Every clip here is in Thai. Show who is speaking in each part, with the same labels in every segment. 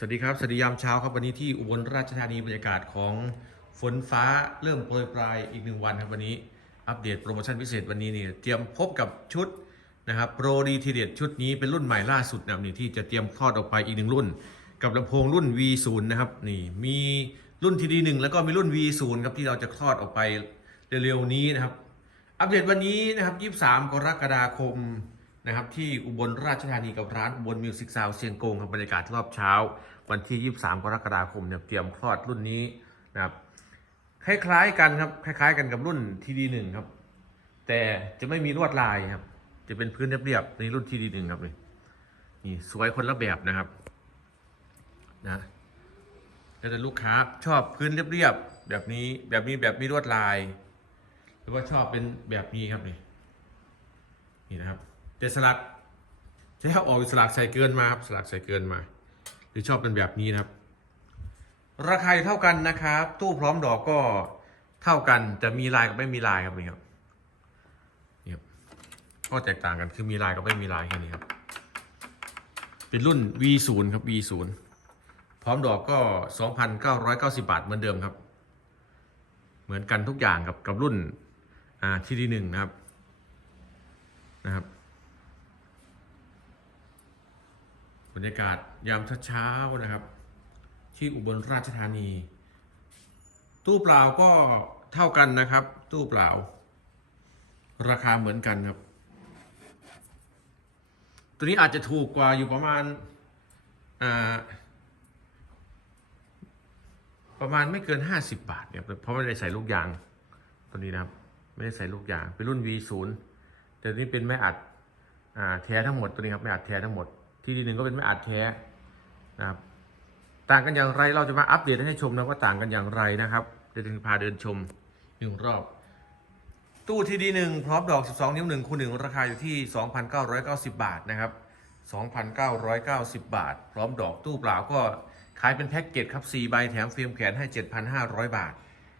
Speaker 1: สวัสดีครับ สวัสดียามเช้าครับวันนี้ที่อุบลราชธานีบรรยากาศของฝนฟ้าเริ่มโปรยปลายอีกหนึ่งวันครับวันนี้อัปเดตโปรโมชั่นพิเศษวันนี้นี่เตรียมพบกับชุดนะครับโปรดีทีเด็ดชุดนี้เป็นรุ่นใหม่ล่าสุดนะครับนี่ที่จะเตรียมคลอดออกไปอีกหนึ่งรุ่น กับลำโพงรุ่น V0 นะครับนี่มีรุ่น TD1 แล้วก็มีรุ่น V0 ครับที่เราจะคลอดออกไปเร็วๆนี้นะครับ อัปเดตวันนี้นะครับ 23 กรกฎาคม นะครับที่อุบลราชธานีกับร้านอุบลมิวสิกซาวเชียงกงครับบรรยากาศรอบเช้า วันที่ 23 กรกฎาคมเนี่ยเตรียมคลอดรุ่นนี้นะครับคล้ายๆกันครับคล้าย ๆ กันกับรุ่น TD1 ครับ แต่จะไม่มีลวดลายครับ จะเป็นพื้นเรียบๆในรุ่น TD1 ครับนี่นี่สวยคนละแบบนะครับนะแล้วแต่ลูกค้าชอบพื้นเรียบๆแบบนี้แบบนี้แบบมีลวดลาย หรือว่าชอบเป็นแบบนี้ครับนี่นี่นะครับ แต่สลักใช้เอาออกสลักใส่เกินมาครับสลักใส่เกินมา หรือชอบเป็นแบบนี้นะครับ ราคาเท่ากันนะครับ ตู้พร้อมดอกก็เท่ากันแต่มีลายกับไม่มีลายครับนี่ครับนี่ครับก็แตกต่างกันคือมีลายกับไม่มีลายแค่นี้ครับเป็นรุ่น V0 ครับ V0 พร้อมดอกก็ 2,990 บาทเหมือนเดิมครับ เหมือนกันทุกอย่างกับกับรุ่นอ่าที่ดีหนึ่งนะครับนะครับ บ รรยากาศยามเช้าๆนะครับ ที่อุบลราชธานี ตู้เปล่าก็เท่ากันนะครับ ตู้เปล่า ราคาเหมือนกันครับ ตัวนี้อาจจะถูกกว่าอยู่ประมาณประมาณไม่เกิน 50 บาทเนี่ยเพราะไม่ได้ใส่ลูกยางตัวนี้นะครับ ไม่ได้ใส่ลูกยางเป็นรุ่น V0 แต่ตัวนี้เป็นไม้อัดอแท้ทั้งหมดตัวนี้ครับไม้อัดแท้ทั้งหมด ที่ดีหนึ่งก็เป็นไม้อัดแท้นะครับต่างกันอย่างไรเราจะมาอัปเดตให้ชมนะว่าต่างกันอย่างไรนะครับ เดี๋ยวจะพาเดินชมหนึ่งรอบ ตู้ทีดีหนึ่งพร้อมดอก 12 นิ้ว1คูณ1ราคาอยู่ที่ 2,990 บาทนะครับ 2,990 บาท พร้อมดอกตู้เปล่าก็ขายเป็นแพ็กเกจครับ4ใบแถมฟิล์มแขนให้ 7,500 บาท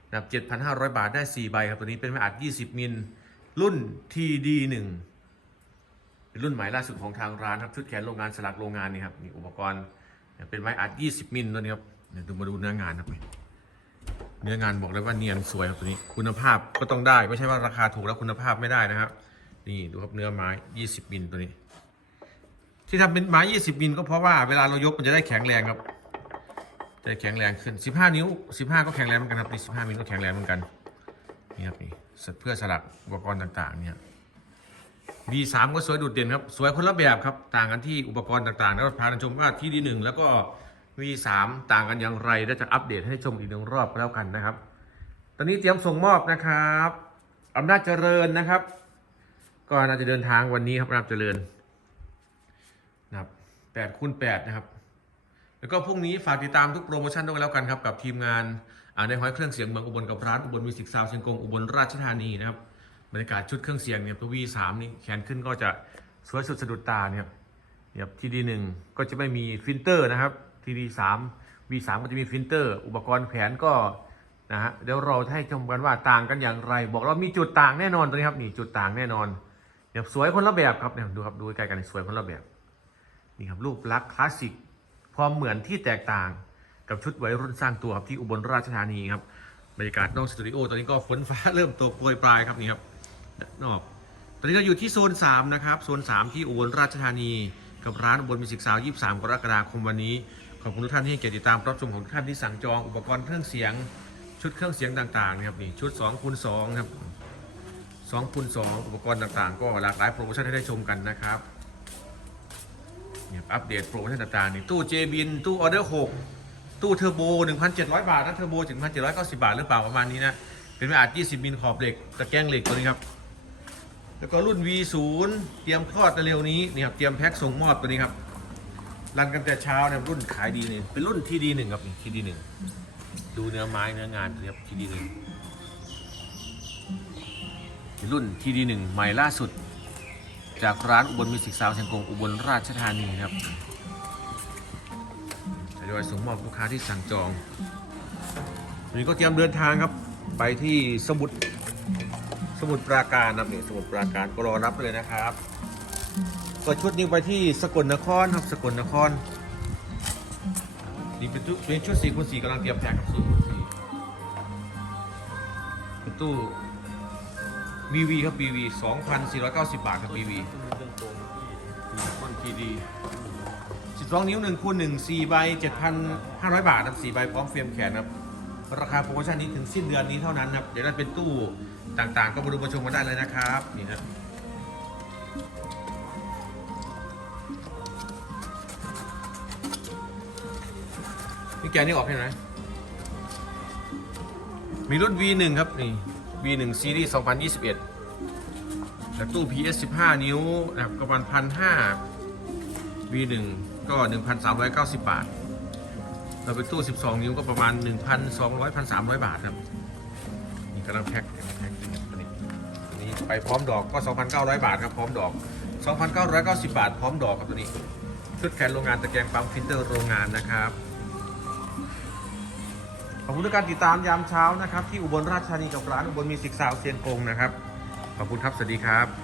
Speaker 1: นะครับ7,500 บาทได้ 4 ใบครับตัวนี้เป็นไม้อัด 20 มิล รุ่น TD1 เป็นรุ่นใหม่ล่าสุดของทางร้านครับชุดแขนโรงงานสลักโรงงานนี่ครับนี่อุปกรณ์เป็นไม้อัด 20 มิลตัวนี้ครับเดี๋ยวดูมาดูเนื้องานครับเนื้องานบอกเลยว่าเนียนสวยครับตัวนี้ คุณภาพก็ต้องได้ไม่ใช่ว่าราคาถูกแล้วคุณภาพไม่ได้นะครับนี่ดูครับเนื้อไม้ 20 มิลตัวนี้ ที่ทำเป็นไม้ 20 มิลก็เพราะว่าเวลาเรายกมันจะได้แข็งแรงครับจะได้แข็งแรงขึ้น 15 นิ้ว 15 ก็แข็งแรงเหมือนกันครับนี่15 มิลก็แข็งแรงเหมือนกันนี่ครับนี่เพื่อสลักอุปกรณ์ต่างๆเนี่ย V3 ก็สวยโดดเด่นครับ สวยคนละแบบครับ ต่างกันที่อุปกรณ์ต่างๆ แล้วพาท่านชมว่าที่ดีหนึ่งแล้วก็ V3 ต่างกันอย่างไรแล้วจะอัปเดตให้ชมอีกหนึ่งรอบก็แล้วกันนะครับ ตอนนี้เตรียมส่งมอบนะครับอำนาจเจริญนะครับ ก็น่าจะเดินทางวันนี้ครับอำนาจเจริญนะครับ8คูณ8นะครับ แล้วก็พรุ่งนี้ฝากติดตามทุกโปรโมชั่นด้วยแล้วกันครับกับทีมงานอ่าในห้อยเครื่องเสียงเมืองอุบลกับร้านอุบลมิวสิกซาวเชียงกงอุบลราชธานีนะครับ บรรยากาศชุดเครื่องเสียงเนี่ยตัว V3 นี่แขนขึ้นก็จะสวยสุดสะดุดตาเนี่ยครับเนี่ยทีดีหนึ่งก็จะไม่มีฟิลเตอร์นะครับทีดีสาม V3 ก็จะมีฟิลเตอร์ อุปกรณ์แขวนก็นะฮะเดี๋ยวเราให้ชมกันว่าต่างกันอย่างไร บอกเรามีจุดต่างแน่นอนตัวนี้ครับนี่จุดต่างแน่นอนเนี่ยสวยคนละแบบครับเนี่ยดูครับดูใกล้ๆกันสวยคนละแบบนี่ครับรูปลักษณ์คลาสสิกความเหมือนที่แตกต่างกับชุดวัยรุ่นสร้างตัวครับที่อุบลราชธานีครับบรรยากาศนอกสตูดิโอตอนนี้ก็ฝนฟ้าเริ่มตกโปรยปลายครับนี่ครับ นอก ตอนนี้เราอยู่ที่โซน 3 นะครับ โซน 3 ที่อุบลราชธานี กับร้านอุบลมิวสิกซาว 23 กรกฎาคมวันนี้ ขอบคุณทุกท่านที่ให้เกียรติติดตามรับชมของทุกท่านที่สั่งจองอุปกรณ์เครื่องเสียง ชุดเครื่องเสียงต่างๆนะครับนี่ชุด2คูณ2ครับ2คูณ2อุปกรณ์ต่างๆ ก็หลากหลายโปรโมชั่นให้ได้ชมกันนะครับเนี่ยอัปเดตโปรโมชั่นต่างๆนี่ตู้เจบินตู้ออเดอร์6ตู้เทอร์โบ 1,700 บาทนะเทอร์โบถึง1,790 บาทหรือเปล่าประมาณนี้นะ เป็นไม่อาจ 20 มิลขอบเหล็กตะแกรงเหล็กตัวนี้ครับ แล้วก็รุ่น V0 เตรียมคลอดเร็วนี้นี่ครับเตรียมแพ็คส่งมอบตัวนี้ครับรันกันแต่เช้าเนี่ยรุ่นขายดีนี่เป็นรุ่นทีดีหนึ่งครับนี่ทีดีหนึ่งดูเนื้อไม้เนื้องานนะครับทีดีหนึ่งรุ่นทีดีหนึ่งใหม่ล่าสุด จากร้านอุบลมิวสิกซาวเชียงกงอุบลราชธานีครับทยอยส่งมอบลูกค้าที่สั่งจองวันนี้ก็เตรียมเดินทางครับไปที่สมุทร สมุทรปราการนะครับนี่สมุทรปราการก็รอรับเลยนะครับก็ชุดนี้ไปที่สกลนครครับสกลนครนี่เป็นตู้เป็นชุด4คูณ4กำลังเตรียมแพ็คครับ4คูณ4เป็นตู้ BV ครับ BV 2,490 บาทครับ BV
Speaker 2: เครื่องโกงที่
Speaker 1: คอนทีดี12 นิ้ว1คูณ1 4ใบ7,500 บาทครับ4ใบพร้อมเฟรมแขนครับราคาโปรโมชั่นนี้ถึงสิ้นเดือนนี้เท่านั้นนะครับเดี๋ยวนั้นเป็นตู้ ต่างๆ ก็มาดูมาชมกันได้เลยนะครับนี่นะนี่แกนี่ออกใช่ไหมมีรุ่น V1 ครับนี่ V1 ซีรีส์2021แล้วตู้ PS 15 นิ้วนะครับประมาณพันห้า V1 ก็ 1,390 บาทเราไปตู้ 12 นิ้วก็ประมาณ 1,200 1,300 บาทครับ นี่กำลังแพ็ค ไปพร้อมดอกก็ 2,900 บาทครับพร้อมดอก 2,990 บาท พร้อมดอกครับตัวนี้ ชุดแขนโรงงานตะแกรงปั๊มฟิลเตอร์โรงงานนะครับ ขอบคุณทุกการติดตามยามเช้านะครับ ที่อุบลราชธานีกับร้านอุบลมีสิกสาวเซียนกงนะครับ ขอบคุณครับ สวัสดีครับ